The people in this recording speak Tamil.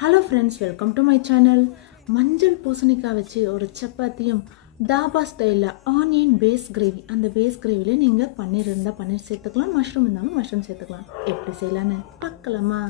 Hello friends, welcome to my channel. மஞ்சள் பூசணிக்காய் வச்சு ஒரு சப்பாத்தியும் தாபா ஸ்டைலில் ஆனியன் பேஸ் கிரேவி. அந்த பேஸ் கிரேவியில் நீங்கள் பன்னீர் இருந்தால் பன்னீர் சேர்த்துக்கலாம், மஷ்ரூம் இருந்தாலும் மஷ்ரூம் சேர்த்துக்கலாம். எப்படி செய்யலான்னு பார்க்கலாமா?